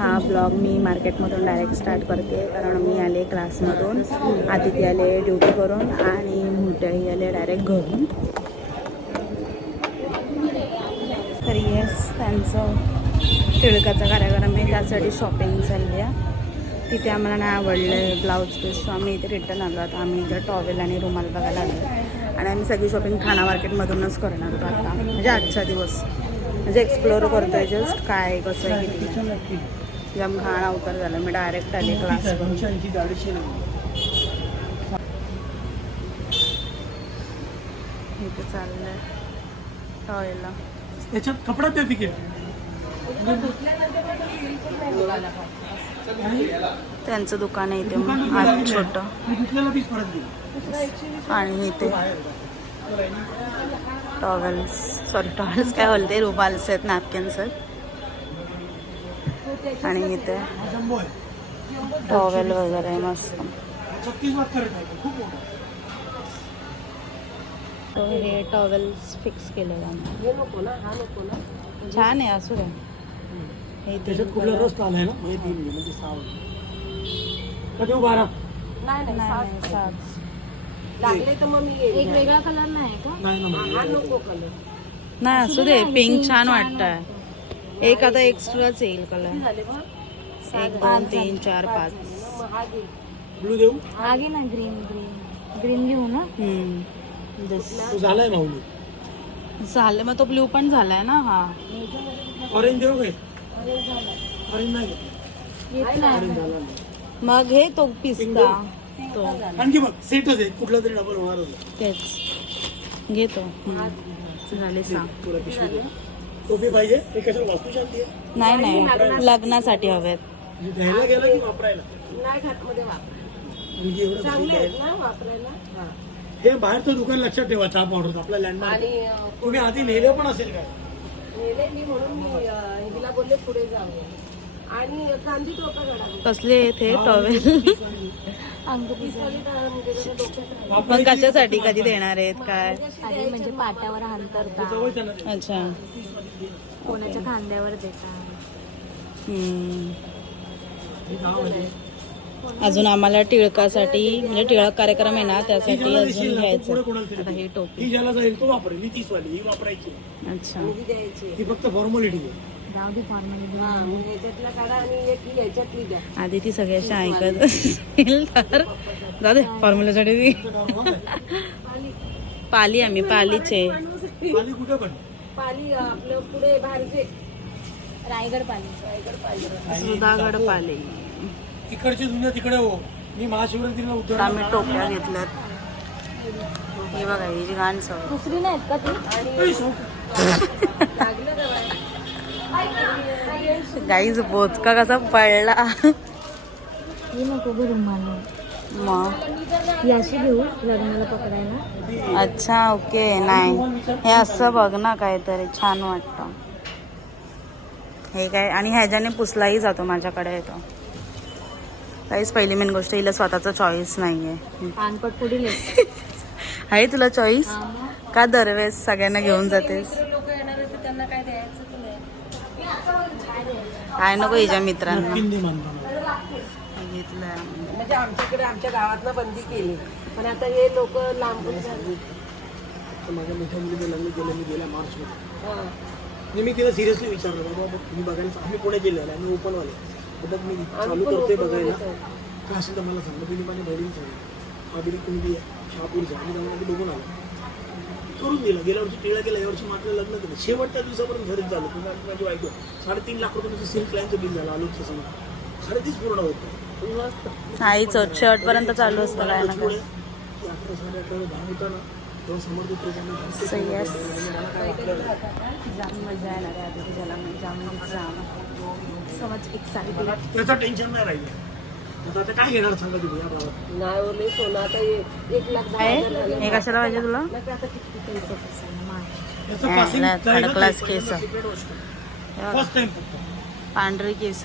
हा ब्लॉग मी मार्केटमधून direct start करते, कारण मी आले क्लासमधून, आदिती आले ड्युटी करून आणि मोठ्याही आले डायरेक्ट घरून. तर येस, त्यांचं टिळकाचा कार्यक्रम आहे, त्यासाठी शॉपिंग चालली आहे. तिथे आम्हाला नाही आवडलं ब्लाऊज पीस, सो आम्ही इथे रिटर्न आलो. आता आम्ही इथे टॉवेल आणि रुमाल बघायला आलो आणि आम्ही सगळी शॉपिंग ठाणा मार्केटमधूनच करणार होतो आता, म्हणजे आजचा दिवस म्हणजे एक्सप्लोअर करतोय जस्ट काय कसं आहे किती. जम घाण अवतार झाला, मी डायरेक्ट आले क्लास. इथे चाललंय टॉवेलला त्याच्यात कपडा त्या तिकीट त्यांचं दुकान आहे इथे आज छोटं. आणि इथे टॉवेल्स काय बोलते, रुमाल्स आहेत, नॅपकिन्स आहेत. आणि इथे टॉवेल वगैरे आहे मस्त. तर हे टॉवेल्स फिक्स केले आम्ही. छान आहे, असू द्या. हे त्याच्यात कुठला रस आलाय ना, म्हणजे कधी 12 नाही सात लागले तर मग मी एक वेगळा कलर नाही का? हा नको कलर. नाही, असू दे. पिंक छान वाटतंय. एक आता एक्स्ट्राच येईल कलर. झाले बघ. 1 2 3 4 5. मग हा घे. ब्लू देऊ आगे ना ग्रीन घेऊ ना. तो झालाय माऊली. झालं मग तो ब्ल्यू पण झालाय ना. हा ऑरेंज देऊ काय? ऑरेंज नाही येत नाही. ऑरेंज झाला. मग हे तो पिस्ता तो आणखी बघ सेटच आहे, कुठला तरी डबल होणार तेच घेतो. झाले 6. पुरा पिशवी टोपी पाहिजे. हे कशाला वास्तू शांती आहे? नाही लग्नासाठी हवेत. म्हणजे द्यायला गेला की वापरायला? नाही घाट मध्ये वापरायला. म्हणजे एवढं चांगले आहेत ना वापरायला. हे बाहेरचं दुकान लक्षात ठेवा, चहा पावडर आपला लँडमार्क. आणि तुम्ही आधी नेलं पण असेल काय? नेले मी म्हणून मी हिला बोलले पुढे जाऊ. आणि कांदी टोपा घडा कसले हे टॉवेल पण कशासाठी कधी देणार आहेत काय? म्हणजे पाट्यावर अंतरता, अच्छा, कोणाच्या खांद्यावर देता. अजून आम्हाला टिळकासाठी म्हणजे टिळक कार्यक्रम आहे ना, त्यासाठी अजून घ्यायचं. आता ही टोपी ती ज्याला जाईल तो वापरेल. ही 30 वाली ही वापरायची. अच्छा, ती फक्त फॉर्मॅलिटी आहे. जाऊ दे फॉर्मॅलिटी. ह्याच्यातला काढा आणि एक ह्याच्यातली द्या. आधी ती सगळ्याशी ऐकत असेल तर जाऊ दे. फॉर्म्युलासाठी ती पाली, आम्ही पालीचे. पाली कुठे पण? पाली आपलं पुढे बाहेरचे रायगड पाली. सुधागड पाली. इकडची दुनिया तिकडे हो. मी महाशिवरात्रीला आता आम्ही टोप्या घेतल्यात. हे बघा, ही जी घाण सवय. दुसरी नाहीत का ती? गाईज बोचका कसा पडला. ही नको भरून मला. मग याशी घेऊ लग्नाला पकडायला. अच्छा, ओके. नाही, हे असं बघ ना, काहीतरी छान वाटतं हे काय. आणि ह्याच्याने पुसलाही जातो माझ्याकडे येतो. काहीच पहिली मेन गोष्ट, हिला स्वतःचा चॉईस नाहीये. पानपट पुढील आहे तुला चॉईस का? दरवेळेस सगळ्यांना घेऊन जातेस. लोक येणार होते त्यांना काय द्यायचं काय नको हिच्या मित्रांना हिंदी मानतो. घेतलंय. म्हणजे आमच्याकडे आमच्या गावातनं बंदी केली, पण आता हे लोक लांबून झाले. माझ्या मोठ्या मुलीचं लग्न केलं मी गेल्या मार्चमध्ये. म्हणजे मी तिला सिरियसली विचारलं, बाबा मी बघायला, आम्ही पुणे गेलेलं आहे, मी ओपनवाले. बघ मी चालू करतोय बघायला, काय असेल तर मला सांगा. तुम्ही माझ्या बहिणी सांगा, माझी कुणबी आहे शहापूरचं. आम्ही त्यामुळे बघून आलो, करून दिलं. गेल्या वर्षी टिळा केला, यावर्षी मात्र लग्न केलं. शेवटच्या दिवसापर्यंत घरीच झालं. तुम्ही माझी बायको 3.5 लाख रुपयाचं सिल्क लाईनचं बिल झालं आलोकच्या समोर. 3.5 पूर्ण होतं. आईच शेवटपर्यंत चालू असतं काय ना काय. 11-11:30 होता ना, तेव्हा समोर जाम मजा येणार आहे. आधी तुझ्याला जाम समज एक्साइटेड. त्याचं टेन्शन नाही राहिलं. आता काय घेणार सांगा तुम्ही या भावात? नाही ओले सोनं आता 1,10,000 हे कशाला पाहिजे तुला? आता किती पैसे याचं passing थर्ड क्लास केस, फर्स्ट टाइम फक्त. पांढरी केस.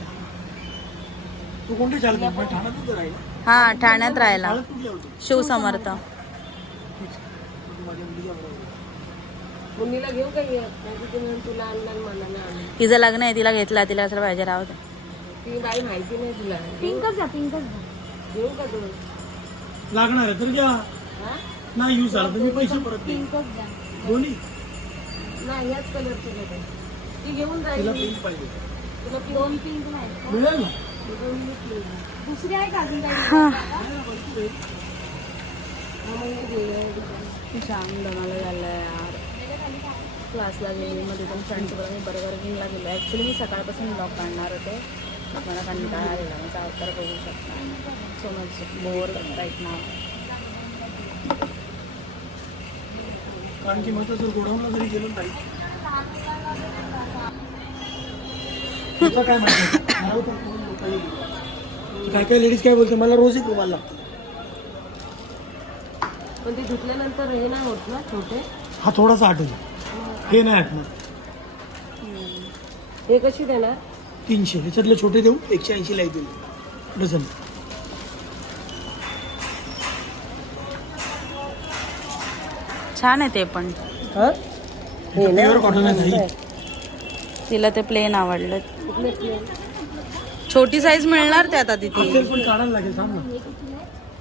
तू कोणते चालत नाही? ठाण्यातच राहिला. हा, ठाण्यात राहिला. चालत कुठल्या होतं? शिवसमर्थ. माझ्या मुलीच्या बरोबर. मुलीला घेऊ का तुला आणलं मला नाही आणलं. तिचं लग्न आहे, तिला घेतला, तिला असं पाहिजे. राहू दे. ती बाई माहिती नाही तुला. पिंकच द्या, पिंकच द्या. घेऊ का तू? लागणार आहे तर घ्या. हा? नाही यूज झाला तर मी पैसे परत देईन. पिंकच द्या. दोन्ही नाही याच कलरची घेते. ती घेऊन तिला जाईल. पिंक पाहिजे. तुला दोन पिंक नाही का? मिळेल ना. दुसरी आहे का अजून काही? जाम दमाला झालं यार. क्लासला गेली मग तिथून फ्रेंड्ससोबत मी बर्गर किंगला गेलो. ॲक्च्युली मी सकाळपासून ब्लॉग काढणार होते. मला कंटाळा आलेला. माझा अवतार बघू शकता. सो मच बोर राईट नाव. कारण की मग जर गोडाऊनला जरी गेलो नाही तुला काय माहिती काय काय लेडीज काय बोलते मला रोज एक रुमाल लागतो. पण ते धुतल्यानंतर हे नाही होत ना छोटे. हा थोडासा आठवतो. हे नाही आठवणार. हे कशी देणार? 300 ह्याच्यातले छोटे देऊ 180 ला येतील डझन. छान आहे ते पण. हा? हे ना? प्युअर कॉटन आहे ताई. तिला ते प्लेन आवडलं. छोटी साईज मिळणार ते आता तिथे. असेल पण काढायला लागेल थांब ना.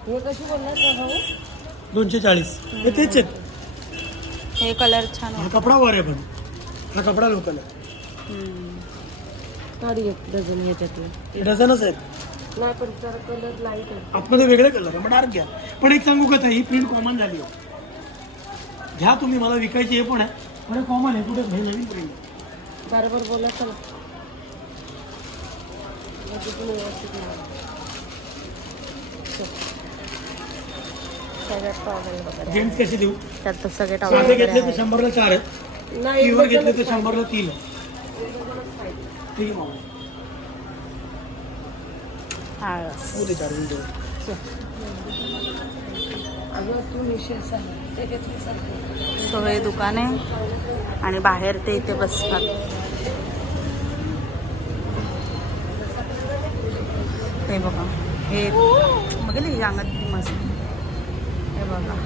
हे कशी बोलणार का भाऊ? 240 हे तेच आहेत. हे कलर छान हा कपडा वर आहे पण हा कपडा लोकल आहे. काढ एक डझन ह्याच्यातले. हे डझनच आहेत. नाही पण जरा कलर लाईट आहे. आतमध्ये वेगळे कलर आहे डार्क घ्या. पण एक सांगू का ताई ही प्रिंट कॉमन झाली हो. घ्या तुम्ही मला विकायची हे पण आहे पण कॉमन आहे कुठे हे नवीन प्रिंट. बरोबर बोला चला. तिथून व्यवस्थित नाही. सगळे टॉवेल वगैरे. जेंट्स कसे देऊ? त्यात तर सगळे टॉवेल साधे वगैरे घेतले तर आहेत. 100 ला 4 आहेत. नाही प्युअर घेतले तर 100 ला 3 आहे. ठीक आहे मामा. हा होऊ दे 4 मिनिटं. अगं तू विशेष आहे ते घेतल्यासारखं. तो हे दुकान आहे आणि बाहेर ते इथे बसतात. हे बघा हे बघितलं ही अंगात किती मस्त. हे बघा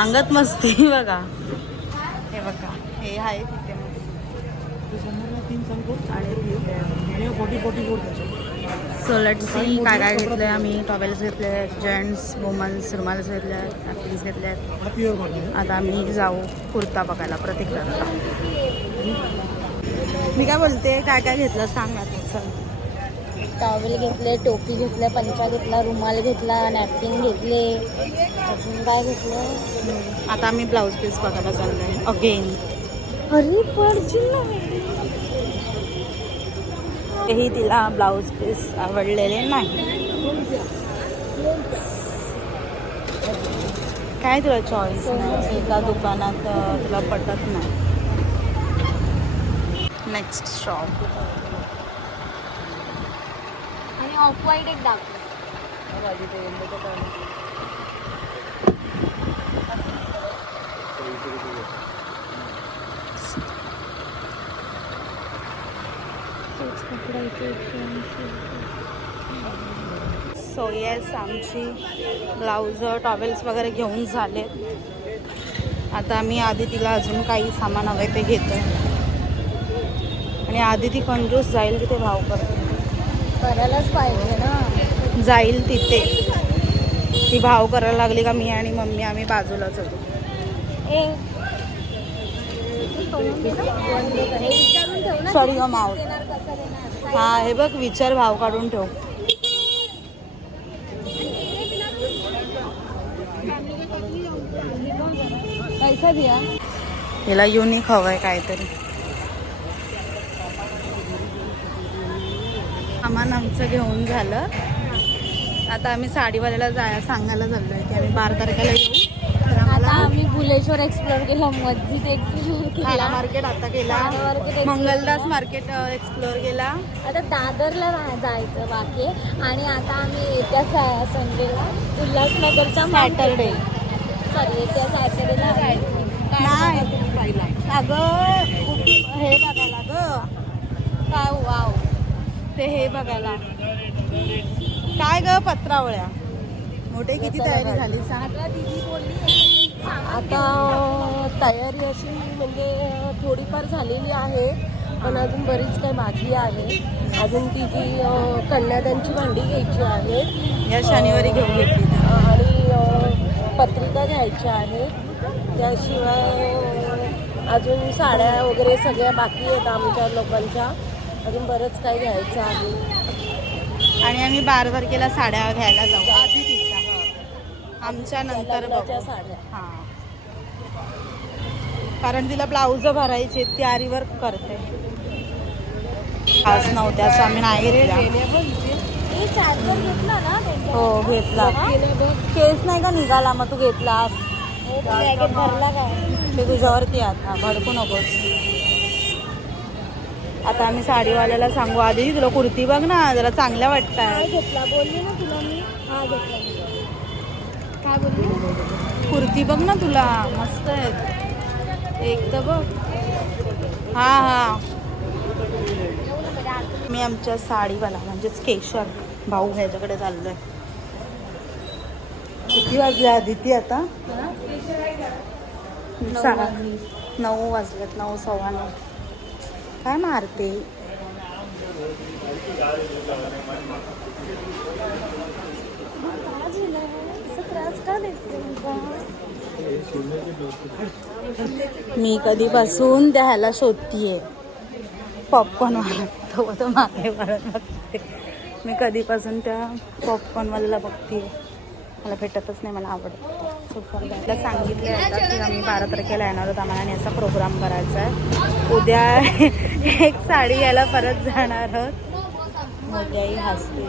अंगात मस्ती बघा. हे बघा हे आहे तिथे आणि तिथे 40-44 सो लेट्स सी काय काय घेतलं आहे आम्ही. टॉवेल्स घेतले आहेत, जेंट्स वुमन्स रुमाल्स घेतले आहेत, नॅपकिन्स घेतले आहेत. हा प्युअर कॉटन आहे. आता आम्ही जाऊ कुर्ता बघायला प्रतीक दादा. मी काय बोलते काय काय घेतलं सांग ना तू. चल. टॉवेल घेतले, टोपी घेतले, पंचा घेतला, रुमाल घेतला, नॅपकिन घेतले, अजून काय घेतलं. आता आम्ही ब्लाऊज पीस बघायला चाललोय अगेन. अरे पडशील. तेही तिला ब्लाऊज पीस आवडलेले नाही. काय तुला चॉईस नाही एका दुकानात तुला पटत नाही. Next shop. आणि ऑफ व्हाईट एक दाखव. सो येस आमची ब्लाऊज टॉवेल्स वगैरे घेऊन झाले. आता आम्ही आधी तिला अजून काही सामान हवं आहे ते घेतो आणि आधी ती कंजूस जाईल तिथे भाव करते. करायलाच पाहिजे ना. जाईल तिथे ती भाव करायला लागली का मी आणि मम्मी आम्ही बाजूलाच होतो. हे विचारून ठेव ना. सॉरी ग माव. देणार कसं देणार. हा हे बघ विचार भाव काढून ठेव. पैसा दिया. हिला युनिक हवं आहे काहीतरी. सामान आमचं घेऊन झालं. आता आम्ही साडीवाल्याला सांगायला चाललो आहे की आम्ही 12 तारखेला येऊ. तर आता आम्हाला आम्ही बुलेश्वर एक्सप्लोर केला, मस्जिद एक्सप्लोर खाला केला, मार्केट आता केला, खाला मार्केट explore मंगलदास केला. मार्केट एक्सप्लोर केला. आता दादरला जायचं बाकी आहे. आणि आता आम्ही येत्या संडेला उल्हासनगरचा सॅटरडे सॉरी येत्या सॅटरडेला जायचं. नाही अगं हे बघायला ग काय वाव ते हे बघायला काय ग पत्रावळ्या मोठे किती तयारी झाली सांग. आता दीदी बोलली आता तयारी अशी म्हणजे थोडीफार झालेली आहे पण अजून बरीच काही बाकी आहे. अजून ती जी कन्यादानची भांडी घ्यायची आहेत या शनिवारी घेऊन घेतली ती. आणि पत्रिका घ्यायच्या आहेत. त्याशिवाय अजून साड्या वगैरे सगळ्या बाकी आहेत आमच्या लोकांच्या. अजून बरंच काही घ्यायचं आहे. आणि आम्ही 12 तारखेला साड्या घ्यायला जाऊ आधी तिच्या, आमच्या नंतर लग्नाच्या बघू. साड्या. हां, कारण तिला ब्लाऊज भरायचे, ती आरी वर्क करते. आज नव्हत्या असं आम्ही नाही घेतल्या. मी चार्जर घेतला ना त्यांच्या. हो घेतला. केस नाही का निघाला मग तू घेतलास. बॅगेत भरला काय? ते तुझ्यावरती आता भडकू नकोस. आता आम्ही साडीवाल्याला सांगू आधी तुला कुर्ती बघ ना, जरा चांगल्या वाटतात. घेतला बोलली ना तुला मी. हा घेतला. काय बोलली? कुर्ती बघ ना तुला मस्त आहेत. एक तर बघ. हा हा, मी आमच्या साडीवाला म्हणजेच केशर भाऊ ह्याच्याकडे चाललोय. किती वाजले आदिती आता? 9 वाजलेत. 9 सव्वा 9. काय मारते? मी कधीपासून त्या ह्याला शोधतीये पॉपकॉर्नवाला. तो मागे वळत बघते. मी कधीपासून त्या पॉपकॉर्नवाल्याला बघते. मला भेटतच नाही. मला आवडतं. त्याला सांगितलं आता की आम्ही 12 तारखेला येणार आहोत. आम्हाला आणि असा प्रोग्राम करायचा आहे. उद्या एक साडी घ्यायला परत जाणार आहोत. मोग्याही हसते.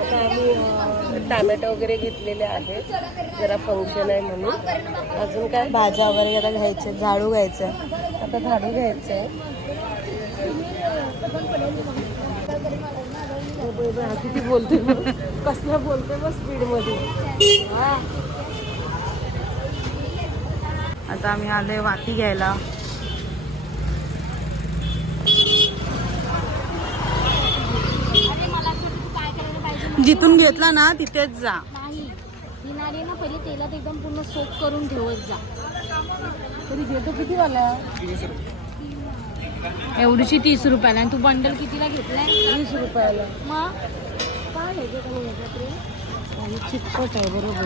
आता आम्ही टॅमॅटो वगैरे घेतलेले आहेत. जरा फंक्शन आहे म्हणून. अजून काय भाज्या वगैरे आता घ्यायचे. झाडू घ्यायचं. आता झाडू घ्यायचं आहे. किती बोलते मग. कसलं बोलते मग स्पीडमध्ये. आता आम्ही आलोय वाती घ्यायला. जिथून घेतला ना तिथेच जा. नाही ही नाणी ना पहिले तेलात एकदम पूर्ण सोप करून ठेवत जा. तरी घेतो किती वाला? एवढीची 30 रुपयाला. आणि तू बंडल कितीला घेतलाय? 20 रुपयाला. मग काय घ्यायचं का नाही ह्याच्यात रे? आणि चिप्पट आहे. बरोबर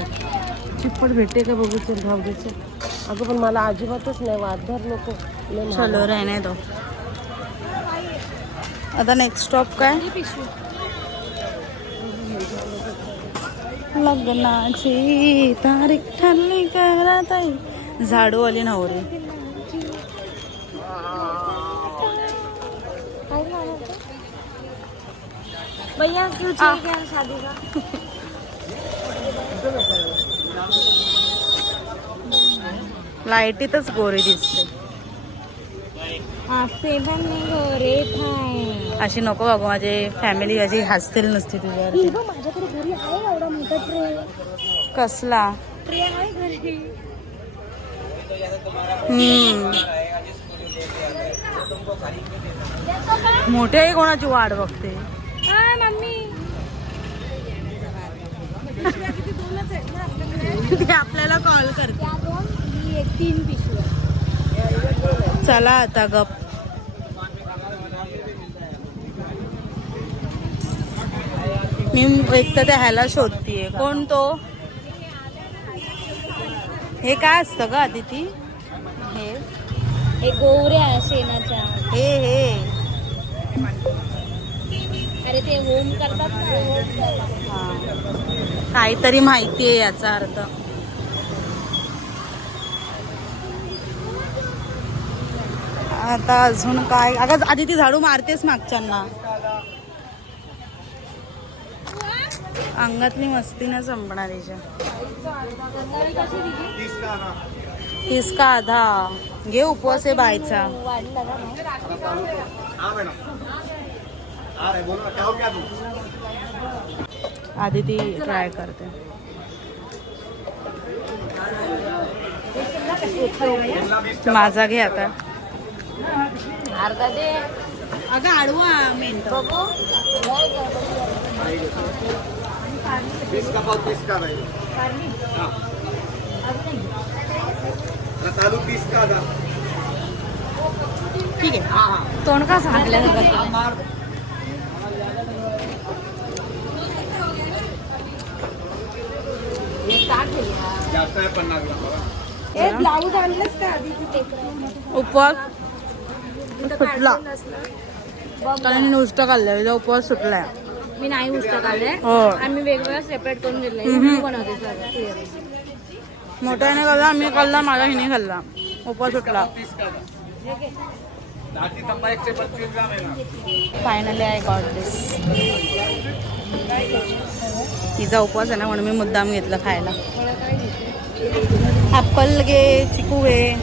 चिप्पट भेटते का बघू. चल भाव घ्यायचं. अगं पण मला अजिबातच नाही. वादर नको. चलो रहने दो. आता नेक्स्ट स्टॉप काय? लग्नाची तारीख ठरली करत आहे. झाडूवाली नवरी. भैया क्यों चाहिए क्या शादी का? लाईटीतच गोरी दिसते. हास्य पण नाही गोरे थाय. अशी नको बघू. माझी फॅमिली अशी हसतील नसती तुझ्यावर. ही बघ माझ्याकडे घरी आहे एवढा मोठा ट्रे. कसला? ट्रे आहे घरी. मोठ्याही कोणाची वाट बघते. हाय मम्मी. ते आपल्याला कॉल करते. त्या 2 ही एक 3 पिशव्या. चला आता गप. मी एक तर त्या ह्याला शोधतीये. कोण तो? हे काय असतं ग आदिती? हे गोवऱ्या शेणाच्या. हे अरे ते होम करतात ना. हा. काहीतरी माहितीये याचा अर्थ. आता अजून काय? अगं आदिती झाडू मारतेस मागच्यांना. अंगातली मस्ती न संपणार हिच्या. 30 का आधा घे. उपवास आहे बायचा. वाढला का नाही? आदिती ट्राय करते. माझा घे आता. अर्धा दे. अगं आडवा मेंट. बघू. 20 का पाव 30 का भाई. तालू 30 का आधा. ठीक आहे. हा हा तोंड का सांगल्यासारखं केलं? मार ब्लाऊज आणलंच का आधी उपवास सुटला कारण नुसतं खाल्लं उपवास सुटलाय. मी नाही उष्ट काढले हो आम्ही वेगवेगळं सेपरेट करून घेतलंय हम्म. बनवते सगळं. मोठ्याने खाल्ला आम्ही खाल्ला माझा हिने खाल्ला उपवास सुटला. फायनली आय गॉट दिस. तिचा उपवास आहे ना म्हणून मी मुद्दाम घेतलं खायला. ॲपल घे, चिकू घे.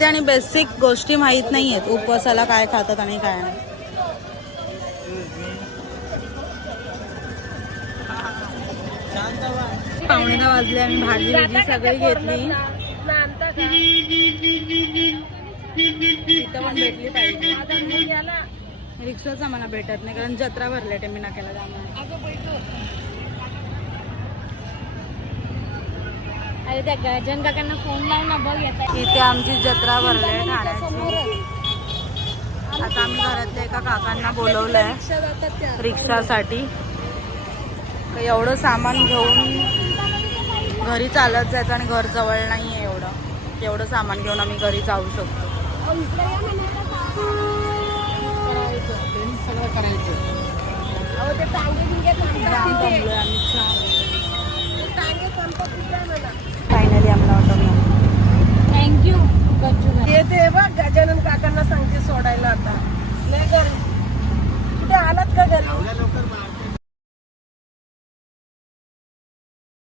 ते आणि बेसिक गोष्टी माहीत नाही आहेत उपवासाला काय खातात आणि काय नाही. पावणे 10 वाजले. आम्ही भाजी भाजी सगळी घेतली. इथं पण भेटली पाहिजे. रिक्षाच आम्हाला भेटत नाही कारण जत्रा भरले ते मी नाक्याला जाणार. अरे त्या गजन काकांना फोन लावून ना बघ येतात. इथे आमची जत्रा भरली आहे ठाण्याची. आता आम्ही घरातल्या एका काकांना बोलवलंय रिक्षासाठी. तर एवढं सामान घेऊन घरी चालत जायचं आणि घर जवळ नाही आहे एवढं. एवढं सामान घेऊन आम्ही घरी जाऊ शकतो. सगळं करायचं. जाम दमलोय आम्ही. छान. टांगे संपत नाही मला.